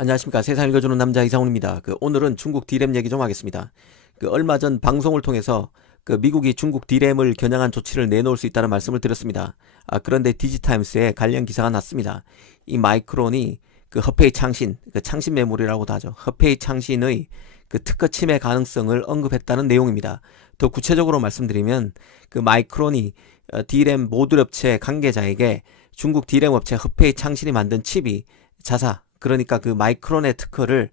안녕하십니까. 세상 읽어주는 남자 이상훈입니다. 오늘은 중국 D램 얘기 좀 하겠습니다. 얼마 전 방송을 통해서 미국이 중국 D램을 겨냥한 조치를 내놓을 수 있다는 말씀을 드렸습니다. 그런데 디지타임스에 관련 기사가 났습니다. 이 마이크론이 허페이 창신, 창신 메모리라고도 하죠. 허페이 창신의 특허 침해 가능성을 언급했다는 내용입니다. 더 구체적으로 말씀드리면 마이크론이 D램 모듈 업체 관계자에게 중국 D램 업체 허페이 창신이 만든 칩이 자사, 그러니까 마이크론의 특허를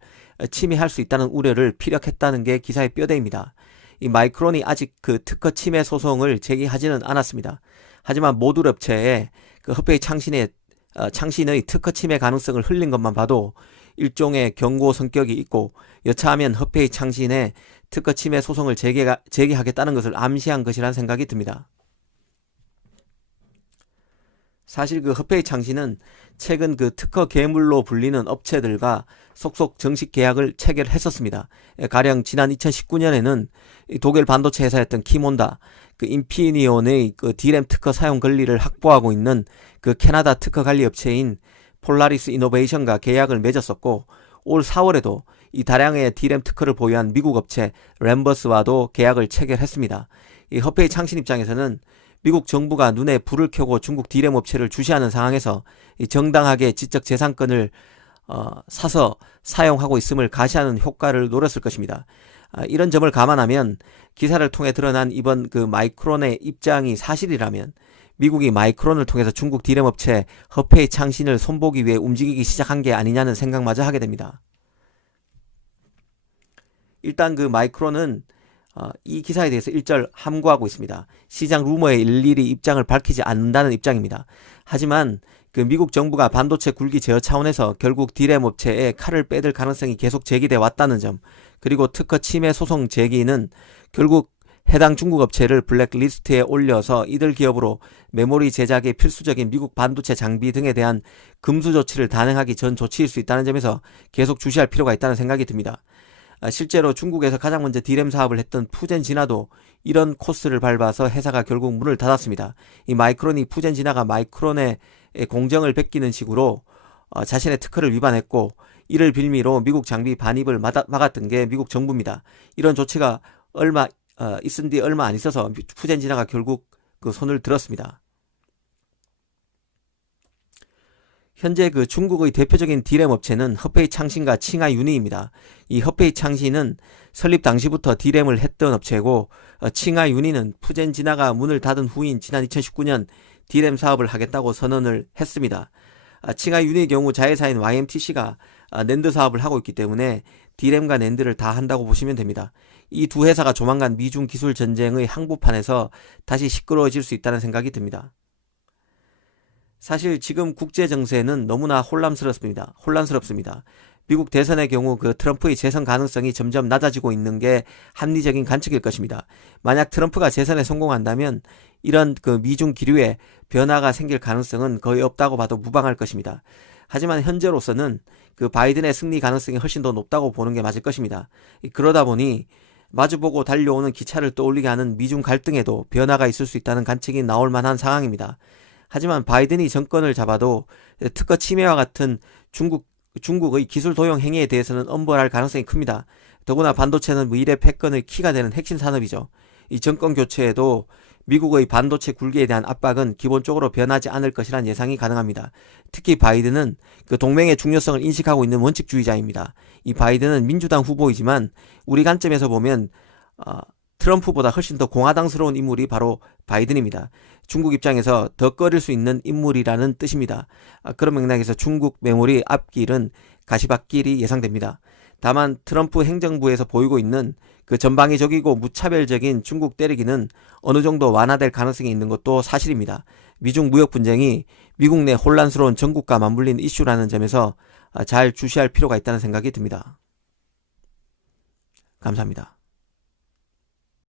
침해할 수 있다는 우려를 피력했다는 게 기사의 뼈대입니다. 이 마이크론이 아직 특허 침해 소송을 제기하지는 않았습니다. 하지만 모듈 업체에 허페이 창신의 특허 침해 가능성을 흘린 것만 봐도 일종의 경고 성격이 있고 여차하면 허페이 창신의 특허 침해 소송을 제기하겠다는 것을 암시한 것이라는 생각이 듭니다. 사실 허페이 창신은 최근 특허 괴물로 불리는 업체들과 속속 정식 계약을 체결했었습니다. 가령 지난 2019년에는 독일 반도체 회사였던 키몬다, 인피니온의 D램 특허 사용 권리를 확보하고 있는 캐나다 특허 관리 업체인 폴라리스 이노베이션과 계약을 맺었었고, 올 4월에도 이 다량의 D램 특허를 보유한 미국 업체 램버스와도 계약을 체결했습니다. 이 허페이 창신 입장에서는 미국 정부가 눈에 불을 켜고 중국 D램 업체를 주시하는 상황에서 정당하게 지적재산권을 사서 사용하고 있음을 가시하는 효과를 노렸을 것입니다. 이런 점을 감안하면 기사를 통해 드러난 이번 마이크론의 입장이 사실이라면 미국이 마이크론을 통해서 중국 D램 업체 허페이 창신을 손보기 위해 움직이기 시작한 게 아니냐는 생각마저 하게 됩니다. 일단 마이크론은 이 기사에 대해서 일절 함구하고 있습니다. 시장 루머에 일일이 입장을 밝히지 않는다는 입장입니다. 하지만 미국 정부가 반도체 굴기 제어 차원에서 결국 D램 업체에 칼을 빼들 가능성이 계속 제기돼 왔다는 점, 그리고 특허 침해 소송 제기는 결국 해당 중국 업체를 블랙리스트에 올려서 이들 기업으로 메모리 제작에 필수적인 미국 반도체 장비 등에 대한 금수 조치를 단행하기 전 조치일 수 있다는 점에서 계속 주시할 필요가 있다는 생각이 듭니다. 실제로 중국에서 가장 먼저 D램 사업을 했던 푸젠진화도 이런 코스를 밟아서 회사가 결국 문을 닫았습니다. 이 마이크론이 푸젠진화가 마이크론의 공정을 베끼는 식으로 자신의 특허를 위반했고, 이를 빌미로 미국 장비 반입을 막았던 게 미국 정부입니다. 이런 조치가 있은 뒤 얼마 안 있어서 푸젠진화가 결국 손을 들었습니다. 현재 중국의 대표적인 D램 업체는 허페이 창신과 칭하유니입니다. 이 허페이 창신은 설립 당시부터 D램을 했던 업체고, 칭하유니는 푸젠진화가 문을 닫은 후인 지난 2019년 D램 사업을 하겠다고 선언을 했습니다. 칭하유니의 경우 자회사인 YMTC가 낸드 사업을 하고 있기 때문에 D램과 낸드를 다 한다고 보시면 됩니다. 이 두 회사가 조만간 미중 기술 전쟁의 항복판에서 다시 시끄러워질 수 있다는 생각이 듭니다. 사실 지금 국제 정세는 너무나 혼란스럽습니다. 미국 대선의 경우 트럼프의 재선 가능성이 점점 낮아지고 있는 게 합리적인 관측일 것입니다. 만약 트럼프가 재선에 성공한다면 이런 미중 기류에 변화가 생길 가능성은 거의 없다고 봐도 무방할 것입니다. 하지만 현재로서는 바이든의 승리 가능성이 훨씬 더 높다고 보는 게 맞을 것입니다. 그러다 보니 마주보고 달려오는 기차를 떠올리게 하는 미중 갈등에도 변화가 있을 수 있다는 관측이 나올 만한 상황입니다. 하지만 바이든이 정권을 잡아도 특허 침해와 같은 중국의 기술 도용 행위에 대해서는 엄벌할 가능성이 큽니다. 더구나 반도체는 미래 패권의 키가 되는 핵심 산업이죠. 이 정권 교체에도 미국의 반도체 굴기에 대한 압박은 기본적으로 변하지 않을 것이란 예상이 가능합니다. 특히 바이든은 동맹의 중요성을 인식하고 있는 원칙주의자입니다. 이 바이든은 민주당 후보이지만 우리 관점에서 보면 트럼프보다 훨씬 더 공화당스러운 인물이 바로 바이든입니다. 중국 입장에서 더 꺼릴 수 있는 인물이라는 뜻입니다. 그런 맥락에서 중국 메모리 앞길은 가시밭길이 예상됩니다. 다만 트럼프 행정부에서 보이고 있는 전방위적이고 무차별적인 중국 때리기는 어느 정도 완화될 가능성이 있는 것도 사실입니다. 미중 무역 분쟁이 미국 내 혼란스러운 전국과 맞물린 이슈라는 점에서 잘 주시할 필요가 있다는 생각이 듭니다. 감사합니다.